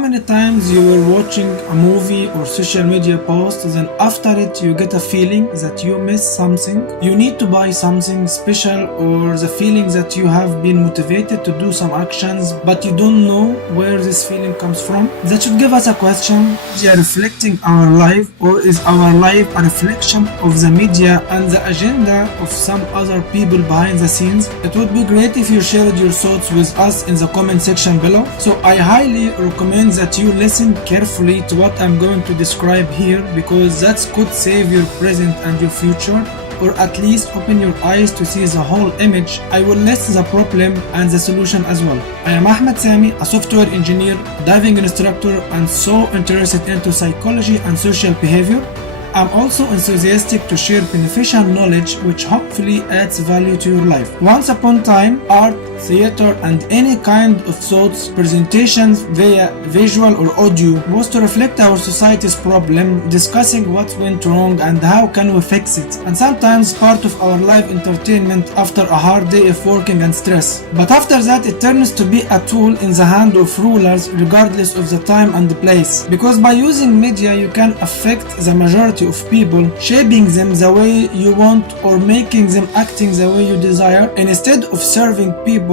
many times you were watching a movie or social media post, then after it you get a feeling that you missed something, you need to buy something special, or the feeling that you have been motivated to do some actions but you don't know where this feeling comes from? That should give us a question: is media reflecting our life, or is our life a reflection of the media and the agenda of some other people behind the scenes? It would be great if you shared your thoughts with us in the comment section below. So I highly recommend that you listen carefully to what I'm going to describe here, because that could save your present and your future, or at least open your eyes to see the whole image. I will list the problem and the solution as well. I am Ahmed Sami, a software engineer, diving instructor, and so interested into psychology and social behavior. I'm also enthusiastic to share beneficial knowledge which hopefully adds value to your life. Once upon a time, art, theater, and any kind of thoughts, presentations via visual or audio was to reflect our society's problem, discussing what went wrong and how can we fix it, and sometimes part of our live entertainment after a hard day of working and stress. But after that, it turns to be a tool in the hand of rulers regardless of the time and the place, because by using media you can affect the majority of people, shaping them the way you want or making them acting the way you desire. Instead of serving people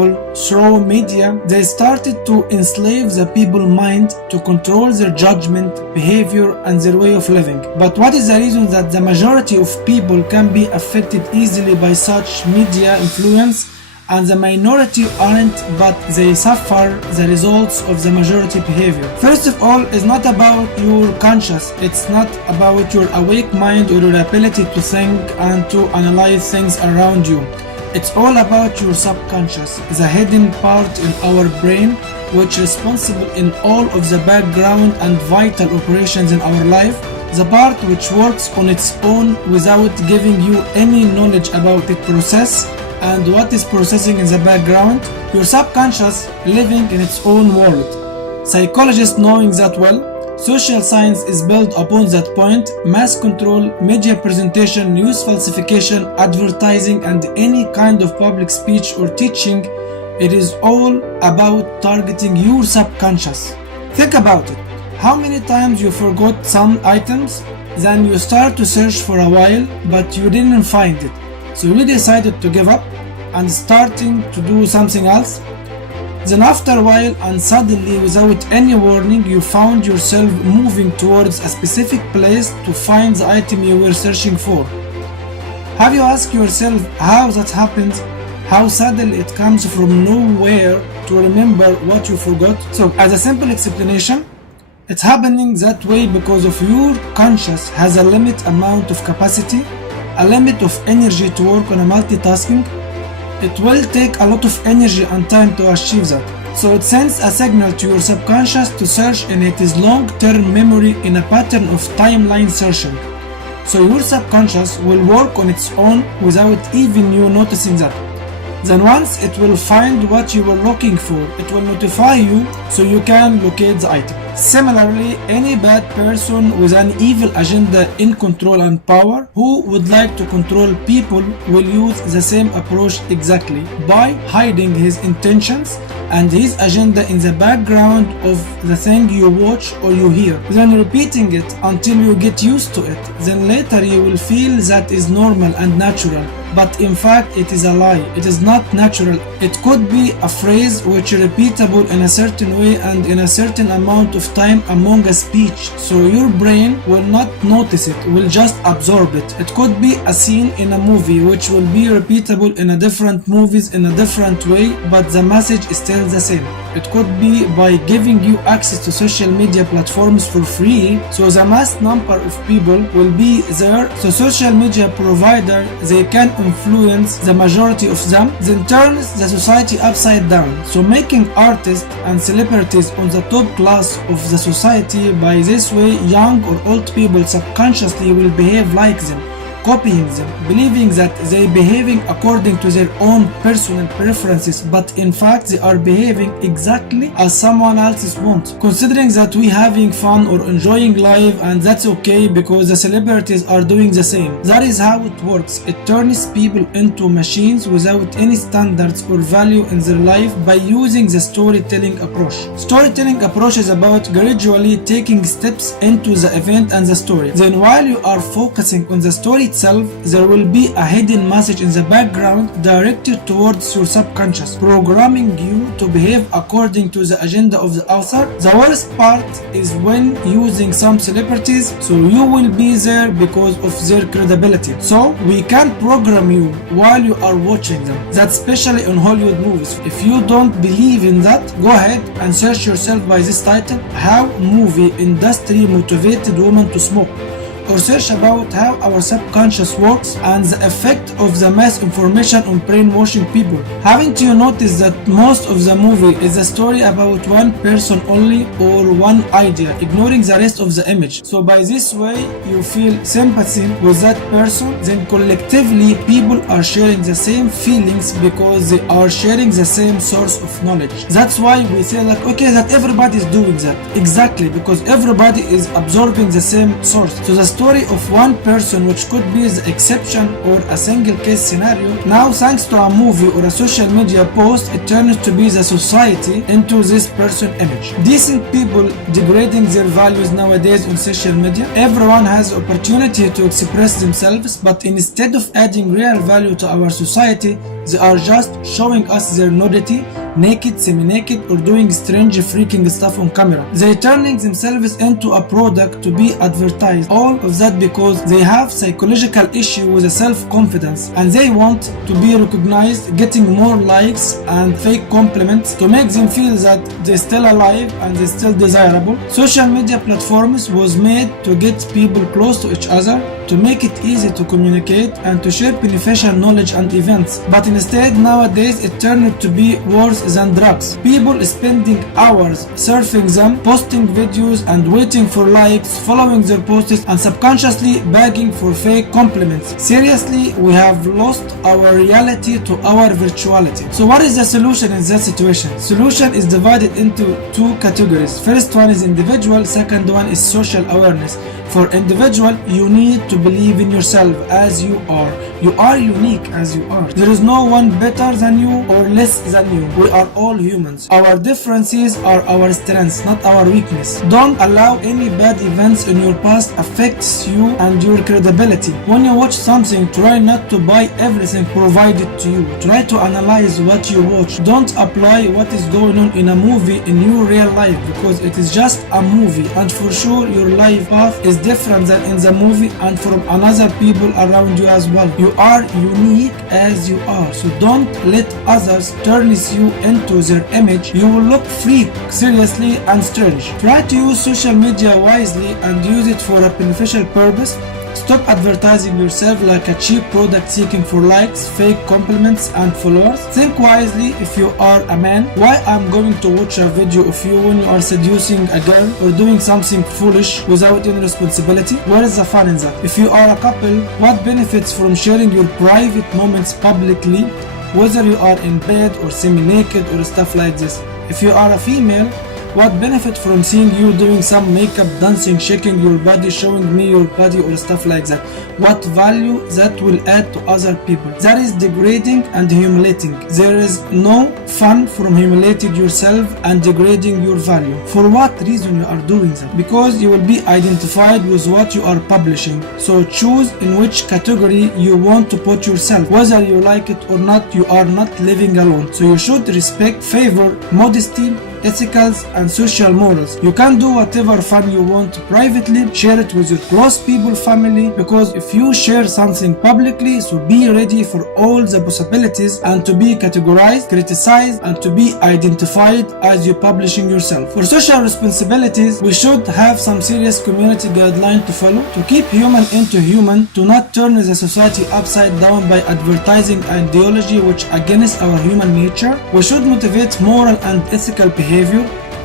through media, they started to enslave the people's mind to control their judgment, behavior, and their way of living. But what is the reason that the majority of people can be affected easily by such media influence, and the minority aren't, but they suffer the results of the majority behavior? First of all, it's not about your conscious, it's not about your awake mind or your ability to think and to analyze things around you. It's all about your subconscious, the hidden part in our brain which is responsible in all of the background and vital operations in our life, the part which works on its own without giving you any knowledge about its process and what is processing in the background. Your subconscious living in its own world. Psychologists knowing that well. Social science is built upon that point. Mass control, media presentation, news falsification, advertising, and any kind of public speech or teaching, it is all about targeting your subconscious. Think about it. How many times you forgot some items, then you start to search for a while, but you didn't find it. So you decided to give up and starting to do something else. Then after a while, and suddenly without any warning, you found yourself moving towards a specific place to find the item you were searching for. Have you asked yourself how that happens? How suddenly it comes from nowhere to remember what you forgot? So as a simple explanation, it's happening that way because of your conscious has a limit amount of capacity, a limit of energy to work on a multitasking. It will take a lot of energy and time to achieve that. So it sends a signal to your subconscious to search in its long-term memory in a pattern of timeline searching. So your subconscious will work on its own without even you noticing that. Then once it will find what you were looking for, it will notify you so you can locate the item. Similarly, any bad person with an evil agenda in control and power who would like to control people will use the same approach exactly by hiding his intentions and his agenda in the background of the thing you watch or you hear, then repeating it until you get used to it. Then later you will feel that is normal and natural. But in fact it is a lie. It is not natural. It could be a phrase which is repeatable in a certain way and in a certain amount of time among a speech. So your brain will not notice it, will just absorb it. It could be a scene in a movie which will be repeatable in a different movies in a different way, but the message is still the same. It could be by giving you access to social media platforms for free, so the mass number of people will be there, so social media provider, they can influence the majority of them, then turns the society upside down. So making artists and celebrities on the top class of the society, by this way young or old people subconsciously will behave like them, copying them, believing that they behaving according to their own personal preferences, but in fact they are behaving exactly as someone else's wants, considering that we having fun or enjoying life, and that's okay because the celebrities are doing the same. That is how it works. It turns people into machines without any standards or value in their life by using the storytelling approach. Storytelling approach is about gradually taking steps into the event and the story. Then while you are focusing on the story itself, there will be a hidden message in the background directed towards your subconscious, programming you to behave according to the agenda of the author. The worst part is when using some celebrities, so you will be there because of their credibility. So we can program you while you are watching them. That's especially in Hollywood movies. If you don't believe in that, go ahead and search yourself by this title, How Movie Industry Motivated Women to Smoke, or search about how our subconscious works and the effect of the mass information on brainwashing people. Haven't you noticed that most of the movie is a story about one person only or one idea, ignoring the rest of the image? So by this way you feel sympathy with that person, then collectively people are sharing the same feelings because they are sharing the same source of knowledge. That's why we say like, okay, that everybody is doing that. Exactly, because everybody is absorbing the same source. So the story of one person, which could be the exception or a single case scenario, now thanks to a movie or a social media post, it turns to be the society into this person image. Decent people degrading their values nowadays on social media. Everyone has the opportunity to express themselves, but instead of adding real value to our society, they are just showing us their nudity, naked, semi-naked, or doing strange freaking stuff on camera. They turning themselves into a product to be advertised. All of that because they have psychological issue with self-confidence and they want to be recognized, getting more likes and fake compliments to make them feel that they're still alive and they're still desirable. Social media platforms was made to get people close to each other, to make it easy to communicate and to share beneficial knowledge and events. But instead nowadays it turned to be worse than drugs. People spending hours surfing them, posting videos and waiting for likes, following their posts and subconsciously begging for fake compliments. Seriously, we have lost our reality to our virtuality. So what is the solution in that situation? Solution is divided into two categories. First one is individual, second one is social awareness. For individual, you need to believe in yourself as you are. You are unique as you are. There is no one better than you or less than you. We are all humans. Our differences are our strengths, not our weakness. Don't allow any bad events in your past affects you and your credibility. When you watch something, try not to buy everything provided to you. Try to analyze what you watch. Don't apply what is going on in a movie in your real life, because it is just a movie, and for sure your life path is different than in the movie and from another people around you as well. You are unique as you are, so don't let others turn you into their image. You will look freak, seriously, and strange. Try to use social media wisely and use it for a beneficial purpose. Stop advertising yourself like a cheap product seeking for likes, fake compliments and followers. Think wisely. If you are a man, why I'm going to watch a video of you when you are seducing a girl or doing something foolish without any responsibility? Where is the fun in that? If you are a couple, what benefits from sharing your private moments publicly, whether you are in bed or semi-naked or stuff like this? If you are a female, what benefit from seeing you doing some makeup, dancing, shaking your body, showing me your body or stuff like that? What value that will add to other people? That is degrading and humiliating. There is no fun from humiliating yourself and degrading your value. For what reason you are doing that? Because you will be identified with what you are publishing. So choose in which category you want to put yourself. Whether you like it or not, you are not living alone. So you should respect, favor, modesty, ethicals and social morals. You can do whatever fun you want privately, share it with your close people, family, because if you share something publicly, so be ready for all the possibilities and to be categorized, criticized and to be identified as you publishing yourself. For social responsibilities, we should have some serious community guideline to follow to keep human into human, to not turn the society upside down by advertising ideology which against our human nature. We should motivate moral and ethical behavior.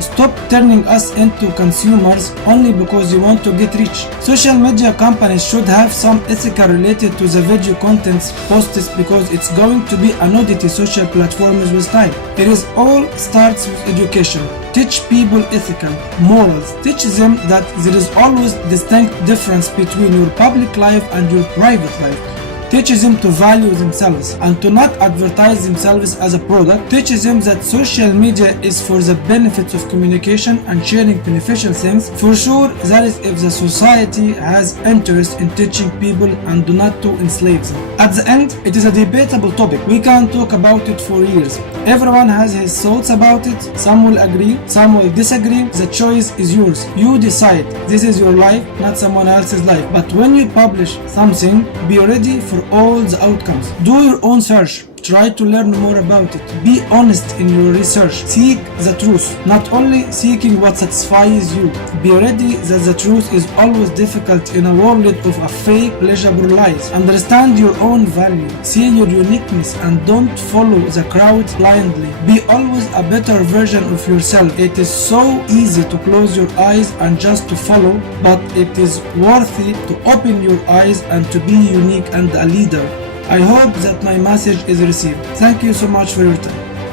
Stop turning us into consumers only because you want to get rich. Social media companies should have some ethical related to the video contents posted because it's going to be an oddity social platforms with time. It is all starts with education. Teach people ethical morals. Teach them that there is always distinct difference between your public life and your private life. Teach them to value themselves and to not advertise themselves as a product. Teach them that social media is for the benefits of communication and sharing beneficial things. For sure, that is if the society has interest in teaching people and do not to enslave them. At the end, it is a debatable topic. We can talk about it for years. Everyone has his thoughts about it. Some will agree, some will disagree. The choice is yours. You decide. This is your life, not someone else's life. But when you publish something, be ready for all the outcomes. Do your own search. Try to learn more about it. Be honest in your research. Seek the truth, not only seeking what satisfies you. Be ready that the truth is always difficult in a world of a fake, pleasurable lies. Understand your own value. See your uniqueness and don't follow the crowd blindly. Be always a better version of yourself. It is so easy to close your eyes and just to follow, but it is worth it to open your eyes and to be unique and a leader. I hope that my message is received. Thank you so much for your time.